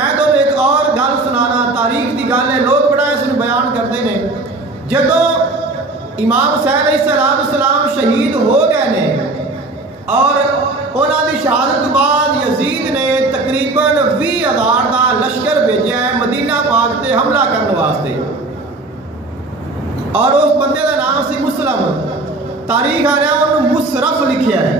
میں تو ایک اور گل سنانا، تاریخ کی گل ہے، لوگ بڑا اس بیان کرتے ہیں۔ جدو امام حسین علیہ السلام شہید ہو گئے نے اور انہوں کی شہادت بعد یزید نے تقریباً 20,000 کا لشکر بھیجا ہے مدینہ پاک تے حملہ کرنے واسطے، اور اس بندے کا نام سی مسلم۔ تاریخ آ رہا انہوں مصرف لکھیا ہے،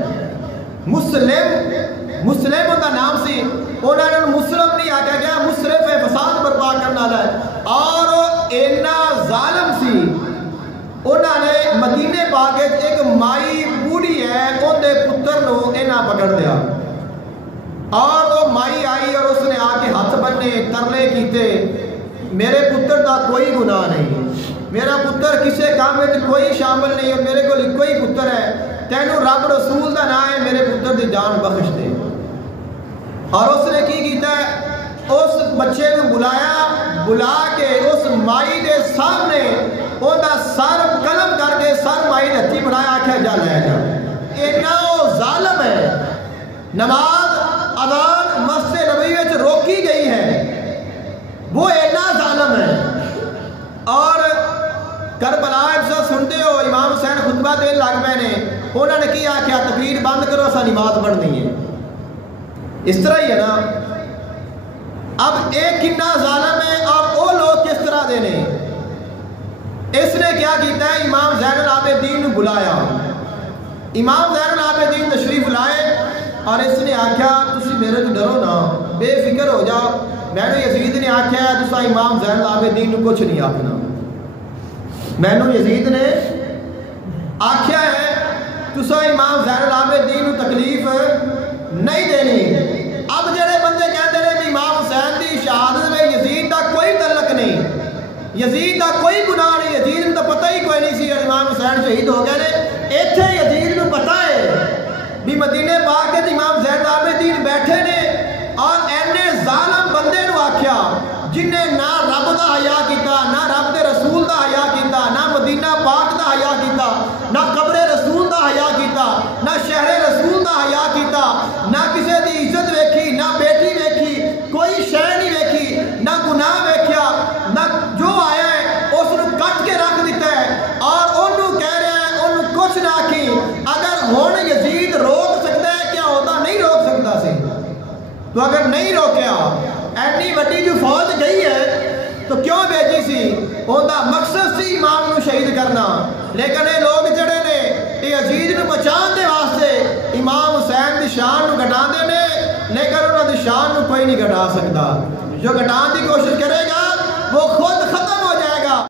مسلم کا نام سی، انہوں نے مسلم نہیں آکھا گیا، مصرف ہے، فساد برپا کرنے والا ہے، اور اینا ظالم سی انہوں نے مدینے پاک ایک مائی بوڑھی ہے اندے پتر نو اینا پکڑ دیا، اور وہ مائی آئی اور اس نے آ کے ہاتھ بننے ترلے کیتے، میرے پتر کا کوئی گناہ نہیں، میرا پتر کسے کام میں کوئی شامل نہیں ہے، میرے کو کوئی پتر ہے، تینوں رب رسول دا نام ہے، میرے پتر دی جان بخش دے۔ اور اس نے کی کیتا ہے، اس بچے کو بلا کے اس مائی دے سامنے ان دا سر قلم کر کے سر مائی نے ہتھی بنایا، آکھیا جا لے جا۔ اینا وہ ظالم ہے، نماز اذان مسجد نبوی وچ روکی گئی ہے، وہ اینا ظالم ہے۔ اور کربلا سنتے ہو امام حسین خطبہ دین لگ پے نے، انہوں نے کیا آکھیا تقریر بند کرو، اسا نماز پڑھنی ہے۔ اس طرح ہی ہے نا، اب ایک کتنا ظالم ہے اور وہ لوگ کس طرح دینے۔ اس نے کیا کیتا ہے، امام زین العابدین بلایا، امام زین العابدین تشریف لائے اور اس نے آکھیا تسی میرے تو ڈرو نا، بے فکر ہو جاؤ، میں نے یزید نے آکھیا ہے تسا امام زین العابدین کو کچھ نہیں آکھنا، میں نے یزید نے آکھیا ہے تسا امام زین العابدین کو تکلیف نہیں دینی۔ اب جڑے بندے کہتے ہیں کہ امام حسین کی شہادت میں یزید کا کوئی تعلق نہیں، یزید کا کوئی گناہ نہیں، یزید کو پتہ ہی کوئی نہیں سی امام حسین شہید ہو گئے نے، ایتھے یزید کو پتہ ہے بھی مدینے پاک کے امام زین العابدین بیٹھے نے، اور اینے ظالم بندے نو آکھیا جن نے نہ رب دا حیا کیتا، نہ رب دے رسول دا حیا کیتا، نہ مدینہ پاک دا حیا کیتا، نہ قبر رسول دا حیا کیتا، نہ شہر رسول دا حیا کیتا، نہ کسی دی عزت ویکھی، نہ بیٹی ویکھی، کوئی شے نہیں ویکھی، نہ گناہ ویکھیا، نہ جو آیا ہے اس نے کٹ کے رکھ دیتا ہے، اور انہوں کہہ رہے ہیں انہوں کچھ نہ کی۔ اگر ہون یزید روک سکتا ہے کیا ہوتا نہیں روک سکتا سی، تو اگر نہیں روکیا ایڈی وڈی جو فوج گئی ہے تو کیوں بھیجی سی، ان کا مقصد سی امام نو شہید کرنا، لیکن یہ لوگ جڑے نے یہ یزید نو بچان دے واسطے امام حسین دی شان نو گھٹا دے نے، لیکن انہوں دی شان نو کوئی نہیں گھٹا سکتا، جو گھٹان دی کوشش کرے گا وہ خود